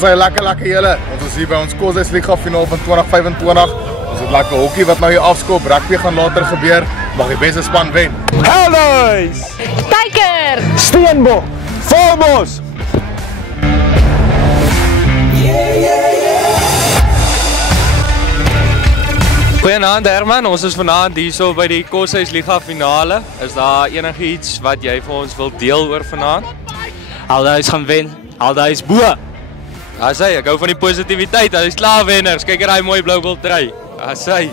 As hy lekker julle. Ons is hier by ons Koshuisliga finaal van 2025. Ons het lekker hokkie wat nou hier afskop. Rugby gaan later gebeur. Mag die beste span wen. Helduis! Tiger! Steenbok! Vaalbos! Goeienaand Herman, ons is vanaand hierso by die Koshuisliga finale. Is daar enigiets wat jy vir ons wil deel oor vanaand? Helduis gaan wen. Helduis bo. As hy, ek hou van die positiwiteit. Hy is klaar wenners. Kyk hier daai mooi blou trui. As hy.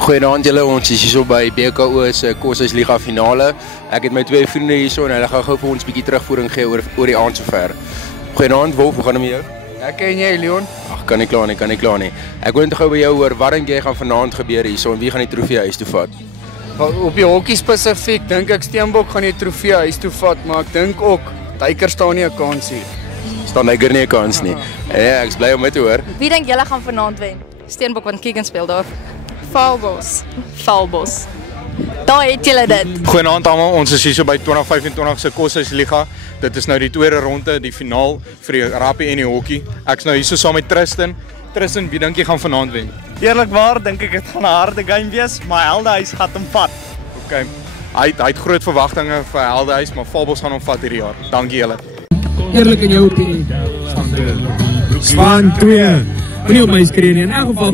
Goeienaand julle, ons is hierso by BKO se Koshuisliga finale. Ek het my twee vriende hierso en hulle gaan gou vir ons 'n bietjie terugvoering gee oor die aand sover. Goeienaand Wolf, hoe gaan dit met jou? Lekker en jy Leon? Ag, kan nie klaar nie. Ek wil net gou by jou hoor, wat dink jy gaan vanaand gebeur hierso en wie gaan die trofee huis toe vat? Op die hokkie spesifiek dink ek Steenbok gaan die trofee huis toe vat, maar ek dink ook Tiger staan nie 'n kans hier. Staan Tiger nie 'n kans nie. Ja, ek is bly om dit te hoor. Wie dink julle gaan vanaand wen? Steenbok want Keegan speel daar. Vaalbos. Vaalbos. Daar het julle dit. Goeienaand almal, ons is hierso by 2025 se Koshuisliga. Dit is nou die tweede ronde, die finaal vir die rugby en die hokkie. Ek's nou hierso saam met Tristan. Tristan, wie dink jy gaan vanaand wen? Eerlikwaar dink ek dit gaan 'n harde game wees, maar Helduis gaan hom vat. Okay. Hy het groot verwagtinge vir Helduis, maar Vaalbos gaan hom vat hierdie jaar. Dankie julle. Eerlik in jou opinie. Span 2. Moenie op my skree nie. In elk geval.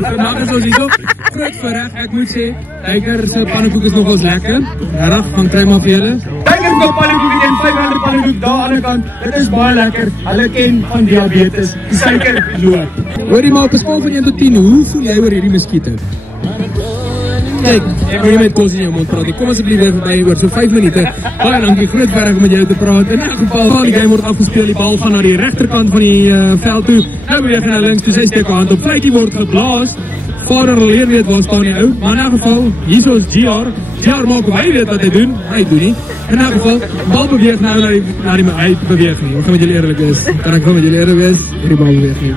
Vandag is ons hierso. Groot voorreg, ek moet sê. Tiger se pannekoek is nogals lekker. Regtig, gaan kry maar vir julle. Tiger se pannekoek en 500 pannekoek daar aan die kant. Dit is baie lekker. Hulle ken van diabetes. Die suiker loop. Hoorie maar op 'n skaal van 1 tot 10, hoe voel jy oor hierdie muskiete? Kijk, ek wil nie met kos in jou mond praat. Kom asseblief weer verby oor so 5 minute. Baie dankie, groot voorreg om met jou te praat. In elk geval, die game word afgespeel. Die bal gaan na die regterkant van die veld toe. Nou beweeg hy na links toe, sy steek haar hand op. Vletjie word geblaas. Vader alleen weet waar staan die ou. Maar in elk geval, hierso is GR. GR maak of hy weet wat hy doen. Hy doen nie. In elk geval, bal beweeg nou na die hy beweeg nie. Ons gaan met julle eerlik wees. Kan ek gou met julle eerlik wees? Die bal beweeg nie.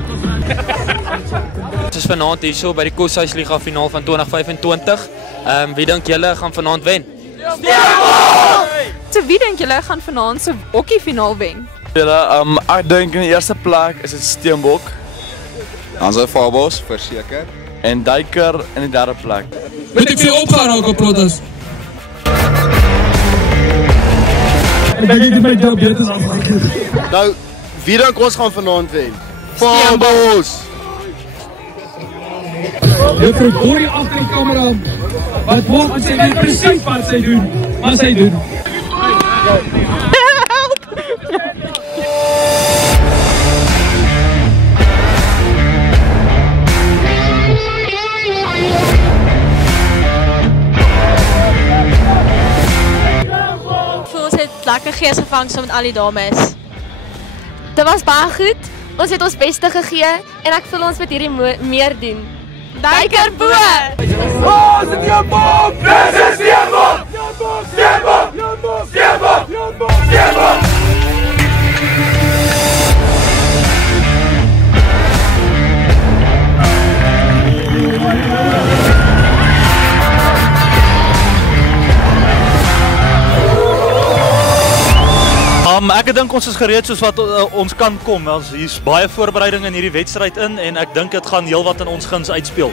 Ons is vanaand hierso by die Koshuisliga finaal van 2025. Wie dink julle gaan vanaand wen? So wie dink julle gaan vanaand se hokkiefinaal wen? Julle, ek dink in die eerste plek is dit Steenbok. Dan sal Vaalbos verseker En Tiger in die derde plek. Moet ek vir jou opgaan raak op protes? Ek dink dit my job beter afmaak. Nou, wie dink ons gaan vanaand wen? Vaalbos! Juffrou Corrie agter die kamera. Wat maak sy weet presies wat sy doen? Wat sy doen? Ons het lekker geesgevang saam met al die dames. Dit was baie goed. Ons het ons beste gegee en ek voel ons moet hierdie meer doen. Tiger bo! Oh, Steenbok! Dis is Steenbok! Steenbok! Ek dink ons is gereed soos wat ons kan kom. Hier's baie voorbereiding in hierdie wedstryd in en ek dink dit gaan heelwat in ons guns uitspeel.